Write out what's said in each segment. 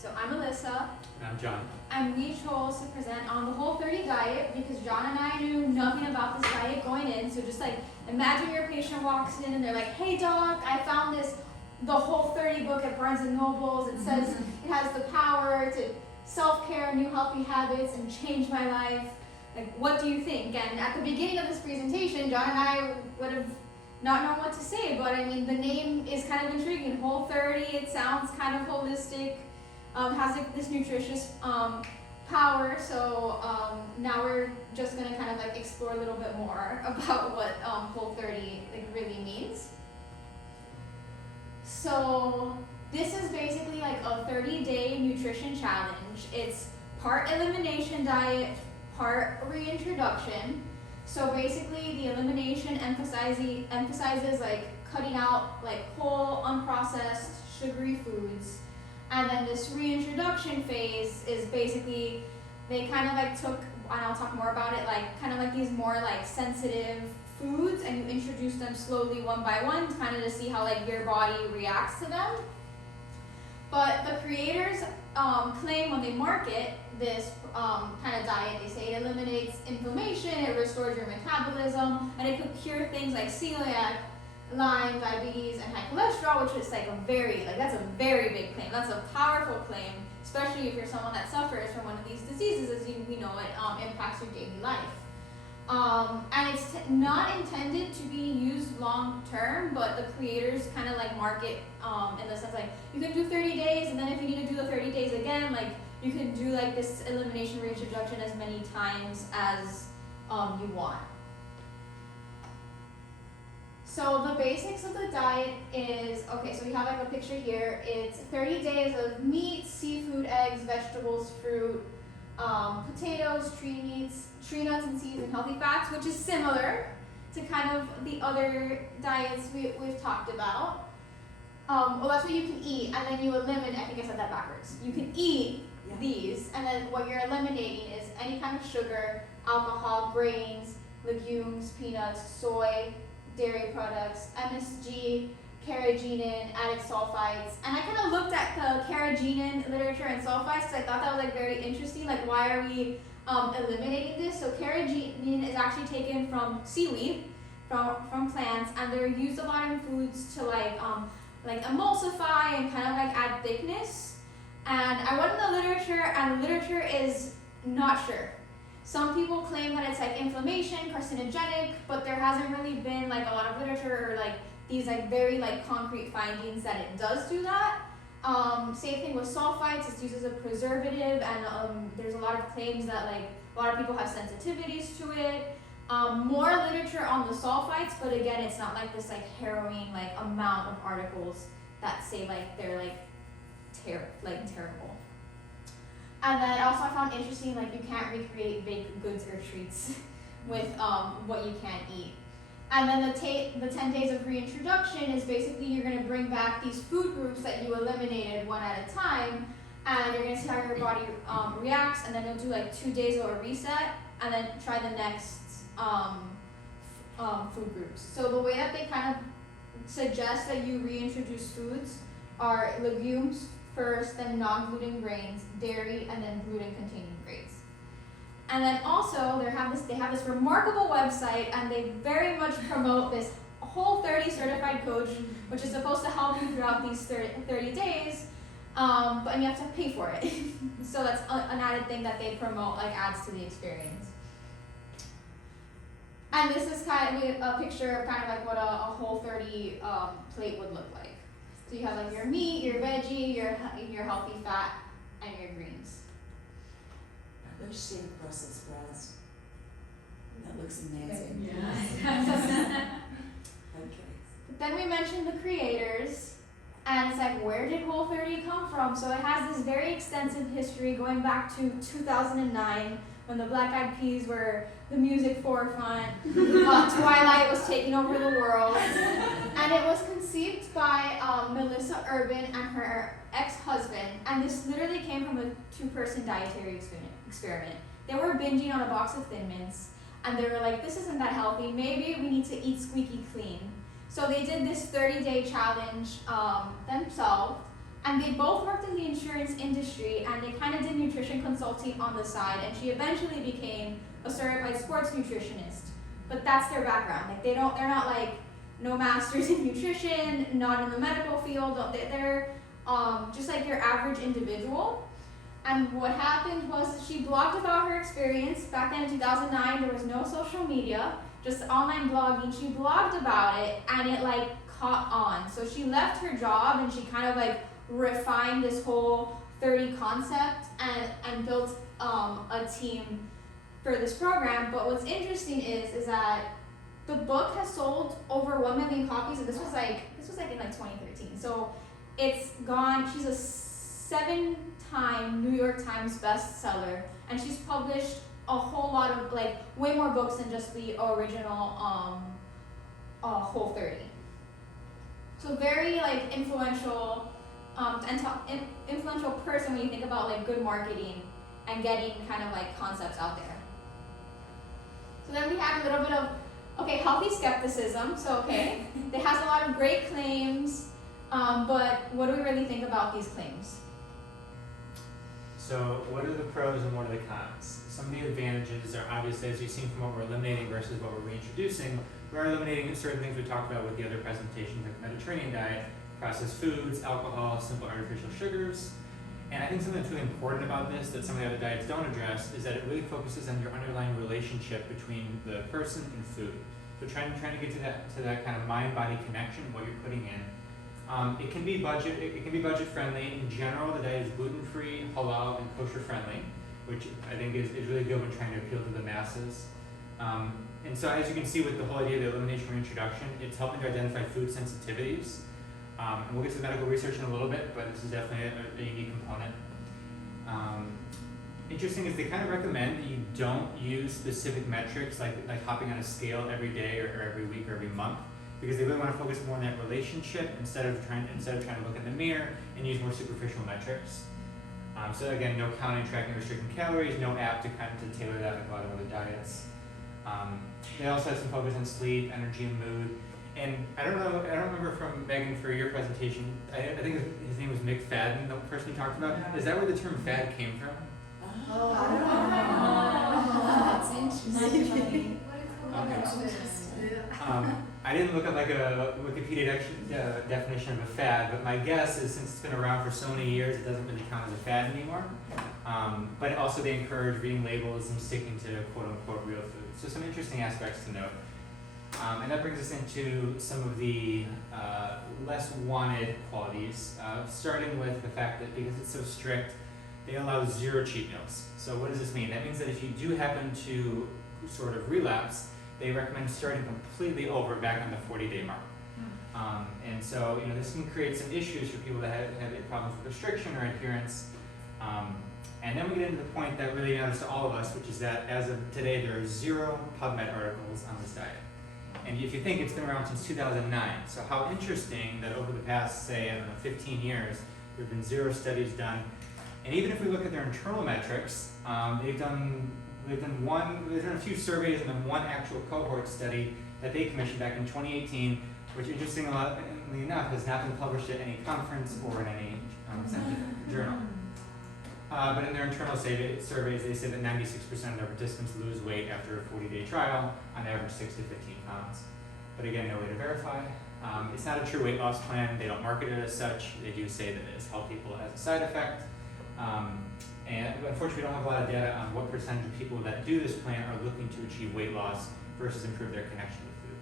So I'm Alyssa. And I'm John. And we chose to present on the Whole30 Diet because John and I knew nothing about this diet going in. So just like imagine your patient walks in and they're like, "Hey doc, I found the Whole30 book at Barnes and Nobles. It says it has the power to self-care, new healthy habits, and change my life. Like, what do you think?" And at the beginning of this presentation, John and I would have not known what to say, but I mean, the name is kind of intriguing. Whole30, it sounds kind of holistic, has like this nutritious power. So now we're just gonna kind of like explore a little bit more about what Whole30 like really means. So this is basically like a 30-day nutrition challenge. It's part elimination diet, part reintroduction. So basically the elimination emphasizes like cutting out like whole, unprocessed, sugary foods. And then this reintroduction phase is basically, they kind of like took, and I'll talk more about it, like kind of like these more like sensitive foods, and you introduce them slowly one by one, kind of to see how like your body reacts to them. But the creators claim when they market this kind of diet, they say it eliminates inflammation, it restores your metabolism, and it could cure things like celiac, Lyme, diabetes, and high cholesterol, which is like that's a very big claim. That's a powerful claim, especially if you're someone that suffers from one of these diseases, as we know it impacts your daily life. And it's not intended to be used long term, but the creators kind of like market in the sense like you can do 30 days, and then if you need to do the 30 days again, like you can do like this elimination reintroduction as many times as you want. So the basics of the diet is, okay, so we have like a picture here. It's 30 days of meat, seafood, eggs, vegetables, fruit, potatoes, tree nuts and seeds, and healthy fats, which is similar to kind of the other diets we've talked about. Well, that's what you can eat, and then you eliminate, I think I said that backwards. You can eat these, and then what you're eliminating is any kind of sugar, alcohol, grains, legumes, peanuts, soy, dairy products, MSG, carrageenan, added sulfites. And I kind of looked at the carrageenan literature and sulfites because I thought that was like very interesting. Like, why are we eliminating this? So carrageenan is actually taken from seaweed, from plants, and they're used a lot in foods to like emulsify and kind of like add thickness. And I went in the literature, and the literature is not sure. Some people claim that it's like inflammation, carcinogenic, but there hasn't really been like a lot of literature or like these like very like concrete findings that it does do that. Same thing with sulfites, it's used as a preservative, and there's a lot of claims that like a lot of people have sensitivities to it. More literature on the sulfites, but again, it's not like this like harrowing like amount of articles that say like they're like terrible. And then also I found interesting, like you can't recreate baked goods or treats with what you can't eat. And then the 10 days of reintroduction is basically you're going to bring back these food groups that you eliminated one at a time, and you're going to see how your body reacts, and then you'll do like 2 days of a reset, and then try the next food groups. So the way that they kind of suggest that you reintroduce foods are legumes first, then non-gluten grains, dairy, and then gluten-containing grains. And then also they have this remarkable website, and they very much promote this Whole30 certified coach, which is supposed to help you throughout these 30 days, but you have to pay for it. So that's an added thing that they promote, like adds to the experience. And this is kind of a picture of kind of like what a Whole30 plate would look like. So you have like your meat, your veggie, your healthy fat, and your greens. Those shaved Brussels sprouts. That looks amazing. Yeah. Okay. Then we mentioned the creators, and it's like, where did Whole30 come from? So it has this very extensive history going back to 2009, when the Black Eyed Peas were the music forefront. Twilight was taking over the world. And it was conceived by Melissa Urban and her ex-husband, and this literally came from a 2-person dietary experiment. They were binging on a box of Thin Mints, and they were like, this isn't that healthy, maybe we need to eat squeaky clean. So they did this 30-day challenge themselves, And they both worked in the insurance industry, and they kind of did nutrition consulting on the side, and she eventually became a certified sports nutritionist. But that's their background. Like they're not like no masters in nutrition, not in the medical field. They're just like your average individual. And what happened was she blogged about her experience. Back then in 2009, there was no social media, just online blogging. She blogged about it, and it like caught on. So she left her job, and she kind of like refined this whole 30 concept and built a team for this program. But what's interesting is that the book has sold over 1 million copies, and this was like in like 2013. So it's gone. She's a 7-time New York Times bestseller, and she's published a whole lot of like way more books than just the original Whole30. So very like influential influential person when you think about like good marketing and getting kind of like concepts out there. So then we had a little bit of healthy skepticism. So it has a lot of great claims, but what do we really think about these claims? So what are the pros and what are the cons? Some of the advantages are obviously, as you've seen from what we're eliminating versus what we're reintroducing. We're eliminating certain things we talked about with the other presentations, like the Mediterranean diet, processed foods, alcohol, simple artificial sugars. And I think something that's really important about this that some of the other diets don't address is that it really focuses on your underlying relationship between the person and food. So trying to get to that kind of mind-body connection, what you're putting in. It can be budget friendly. In general, the diet is gluten-free, halal, and kosher friendly, which I think is really good when trying to appeal to the masses. And so as you can see with the whole idea of the elimination reintroduction, it's helping to identify food sensitivities. And we'll get to the medical research in a little bit, but this is definitely a unique component. Interesting is they kind of recommend that you don't use specific metrics like hopping on a scale every day or every week or every month, because they really want to focus more on that relationship instead of trying to look in the mirror and use more superficial metrics. So again, no counting, tracking, restricting calories, no app to tailor that like a lot of other diets. They also have some focus on sleep, energy, and mood. And I don't remember from Megan for your presentation. I think his name was Mick Fadden, the person you talked about. Yeah. Is that where the term fad came from? Oh, that's interesting. I didn't look up like a Wikipedia definition of a fad, but my guess is since it's been around for so many years, it doesn't really count as a fad anymore. But also they encourage reading labels and sticking to quote-unquote real food. So some interesting aspects to note. And that brings us into some of the less wanted qualities, starting with the fact that because it's so strict, they allow 0 cheat meals. So what does this mean? That means that if you do happen to sort of relapse, they recommend starting completely over back on the 40-day mark. And so this can create some issues for people that have problems with restriction or adherence. And then we get into the point that really matters to all of us, which is that as of today, there are 0 PubMed articles on this diet. And if you think it's been around since 2009, so how interesting that over the past, say, 15 years, there have been 0 studies done. And even if we look at their internal metrics, they've done a few surveys and then one actual cohort study that they commissioned back in 2018, which interestingly enough has not been published at any conference or in any scientific journal. But in their internal surveys, they say that 96% of their participants lose weight after a 40-day trial, on average 6 to 15 pounds. But again, no way to verify. It's not a true weight loss plan. They don't market it as such. They do say that it's helped people as a side effect. And unfortunately, we don't have a lot of data on what percentage of people that do this plan are looking to achieve weight loss versus improve their connection with food.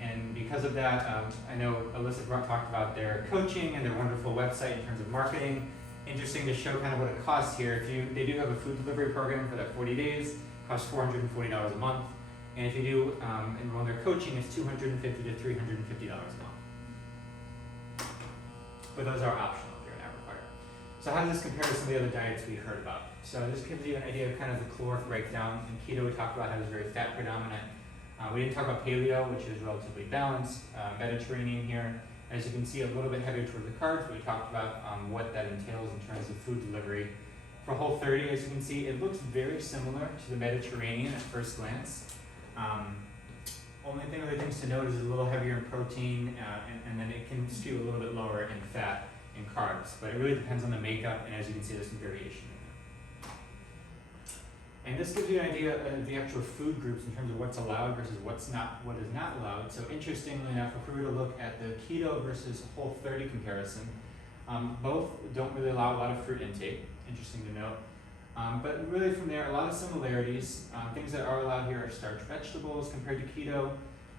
And because of that, I know Alyssa talked about their coaching and their wonderful website in terms of marketing. Interesting to show kind of what it costs here. They do have a food delivery program for that 40 days. It costs $440 a month. And if you do enroll in their coaching, it's $250 to $350 a month. But those are optional. So how does this compare to some of the other diets we heard about? So this gives you an idea of kind of the caloric breakdown. In keto, we talked about how it's very fat predominant. We didn't talk about paleo, which is relatively balanced. Mediterranean here. As you can see, a little bit heavier toward the carbs. We talked about what that entails in terms of food delivery. For Whole30, as you can see, it looks very similar to the Mediterranean at first glance. Only thing, other things to note is it's a little heavier in protein, and then it can skew a little bit lower in fat. in carbs, but it really depends on the makeup, and as you can see, there's some variation in there. And this gives you an idea of the actual food groups in terms of what's allowed versus what is not allowed. So interestingly enough, if we were to look at the keto versus Whole30 comparison, both don't really allow a lot of fruit intake, interesting to note. But really from there, a lot of similarities. Things that are allowed here are starch vegetables compared to keto.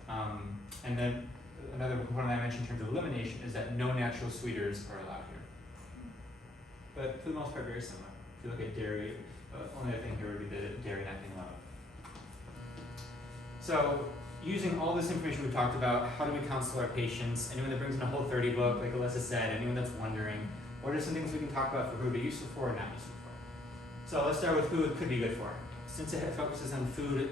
And then another component I mentioned in terms of elimination is that no natural sweeteners are allowed here. But for the most part, very similar. If you look at dairy, only other thing here would be the dairy not being allowed. So using all this information we talked about, how do we counsel our patients? Anyone that brings in a Whole30 book, like Alyssa said, anyone that's wondering, what are some things we can talk about for who it would be useful for and not useful for? So let's start with who it could be good for. Since it focuses on food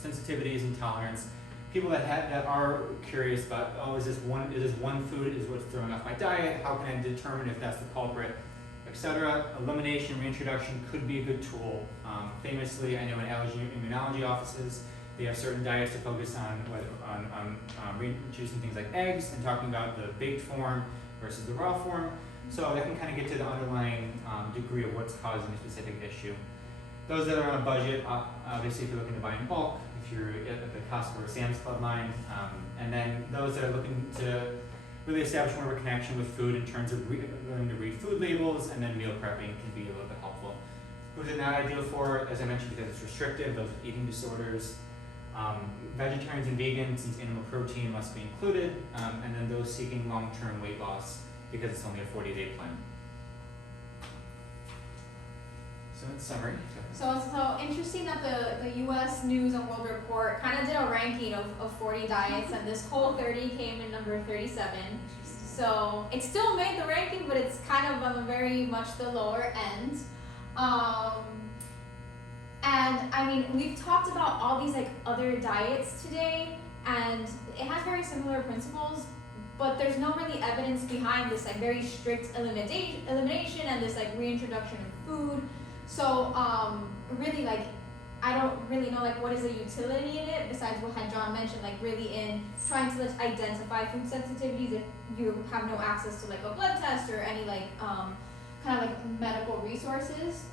sensitivities and tolerance, people that are curious about, is this one food is what's throwing off my diet? How can I determine if that's the culprit, etc. Elimination, reintroduction could be a good tool. Famously, I know in allergy immunology offices, they have certain diets to focus on reintroducing things like eggs and talking about the baked form versus the raw form. So that can kind of get to the underlying degree of what's causing a specific issue. Those that are on a budget, obviously if you're looking to buy in bulk, if you're at the Costco or Sam's Club line, and then those that are looking to really establish more of a connection with food in terms of learning to read food labels, and then meal prepping can be a little bit helpful. Who's it not ideal for? As I mentioned, because it's restrictive, those with eating disorders, vegetarians and vegans, since animal protein must be included, and then those seeking long-term weight loss, because it's only a 40-day plan. So in summary. So interesting that the U.S. News and World Report kind of did a ranking of 40 diets, and this Whole30 came in number 37. So it still made the ranking, but it's kind of on very much the lower end. And I mean, we've talked about all these like other diets today, and it has very similar principles, but there's no really evidence behind this like very strict elimination and this like reintroduction of food. So really like I don't really know like what is the utility in it besides what had John mentioned, like really in trying to like identify food sensitivities if you have no access to like a blood test or any like kind of like medical resources.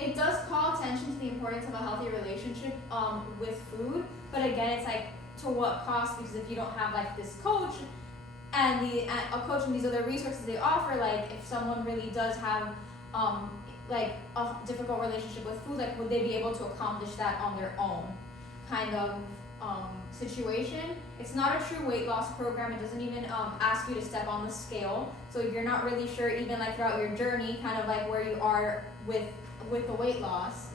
It does call attention to the importance of a healthy relationship with food, but again, it's like to what cost? Because if you don't have like this coach and a coach and these other resources they offer, like if someone really does have like a difficult relationship with food, like would they be able to accomplish that on their own kind of situation? It's not a true weight loss program. It doesn't even ask you to step on the scale. So if you're not really sure, even like throughout your journey, kind of like where you are with the weight loss,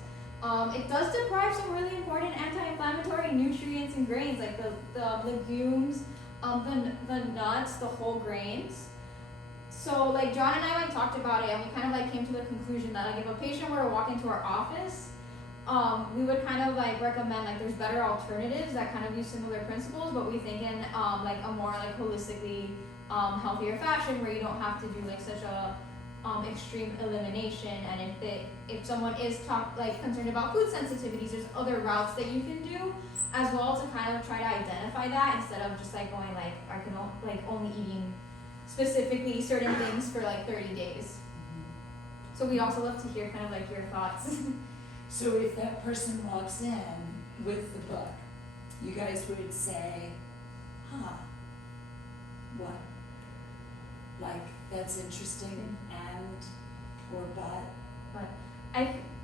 it does deprive some really important anti-inflammatory nutrients and grains like the legumes, the nuts, the whole grains. So like John and I like talked about it, and we kind of like came to the conclusion that like if a patient were to walk into our office, we would kind of like recommend like there's better alternatives that kind of use similar principles, but we think in like a more like holistically healthier fashion where you don't have to do like such a extreme elimination. And if someone is concerned about food sensitivities, there's other routes that you can do as well to kind of try to identify that instead of just like going like I can only eating specifically certain things for like 30 days. So we'd also love to hear kind of like your thoughts. So if that person walks in with the book, you guys would say, what? Like, that's interesting or but?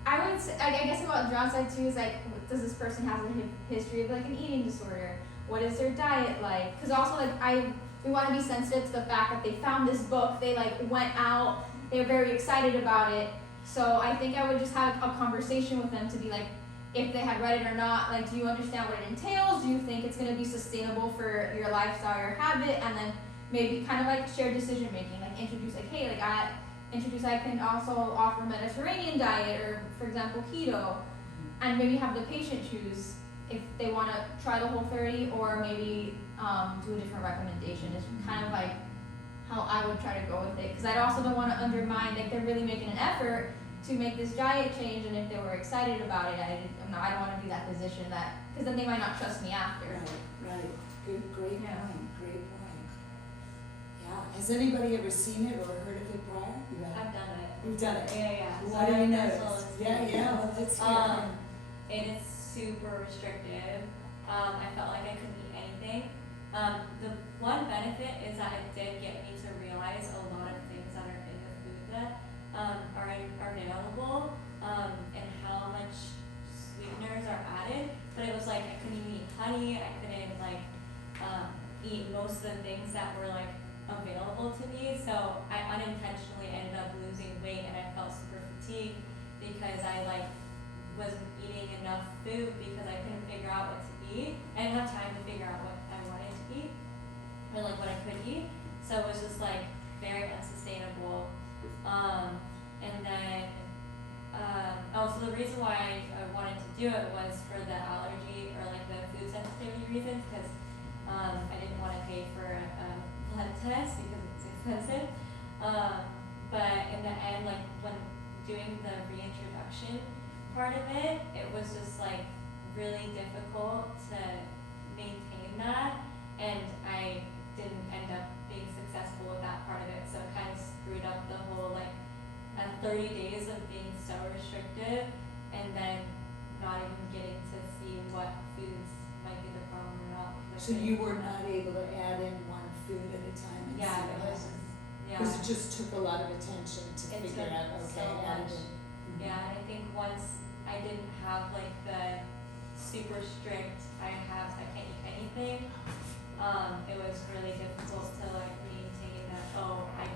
I would say, I guess what John said too is like, does this person have a history of like an eating disorder? What is their diet like? Because also like we want to be sensitive to the fact that they found this book, they like went out, they're very excited about it. So I think I would just have a conversation with them to be like, if they had read it or not, like, do you understand what it entails? Do you think it's going to be sustainable for your lifestyle or habit? And then maybe kind of like share decision making, like introduce like, hey, like I can also offer Mediterranean diet or for example keto, and maybe have the patient choose if they want to try the Whole30 or maybe do a different recommendation. It's kind of like how I would try to go with it, because I also don't want to undermine like they're really making an effort to make this diet change, and if they were excited about it, I don't want to be that physician because then they might not trust me after. Right. Great point. Yeah. Has anybody ever seen it or heard of it prior? You have? I've done it. You've done it? Yeah. What do So you I notice? personal Yeah, experience. well, let's hear. It is super restrictive. I felt like I couldn't eat anything. The one benefit is that it did get me to realize a lot of things that are in the food that are available, and how much sweeteners are added. But it was like I couldn't even eat honey. I couldn't like eat most of the things that were like available to me. So I unintentionally ended up losing weight, and I felt super fatigued because I like wasn't eating enough food because I couldn't figure out what to eat. I didn't have time to figure out what I wanted to eat or like what I could eat. So it was just like very unsustainable. And then so the reason why I wanted to do it was for the allergy or like the food sensitivity reasons, because I didn't want to pay for a blood test because it's expensive. But in the end, like when doing the reintroduction part of it, it was just like really difficult to maintain that, and I didn't end up being successful with that part of it. So it kind of screwed up the whole like 30 days of being so restrictive, and then not even getting to see what foods might be the problem or not. So you were not able to add in one food at a time and Yeah, see it what was. happened? Yeah. Because it just took a lot of attention to It figure took out, so okay, add much. it in. Yeah, and I think once I didn't have like the super strict, I can't eat anything, it was really difficult to like maintain that, oh, I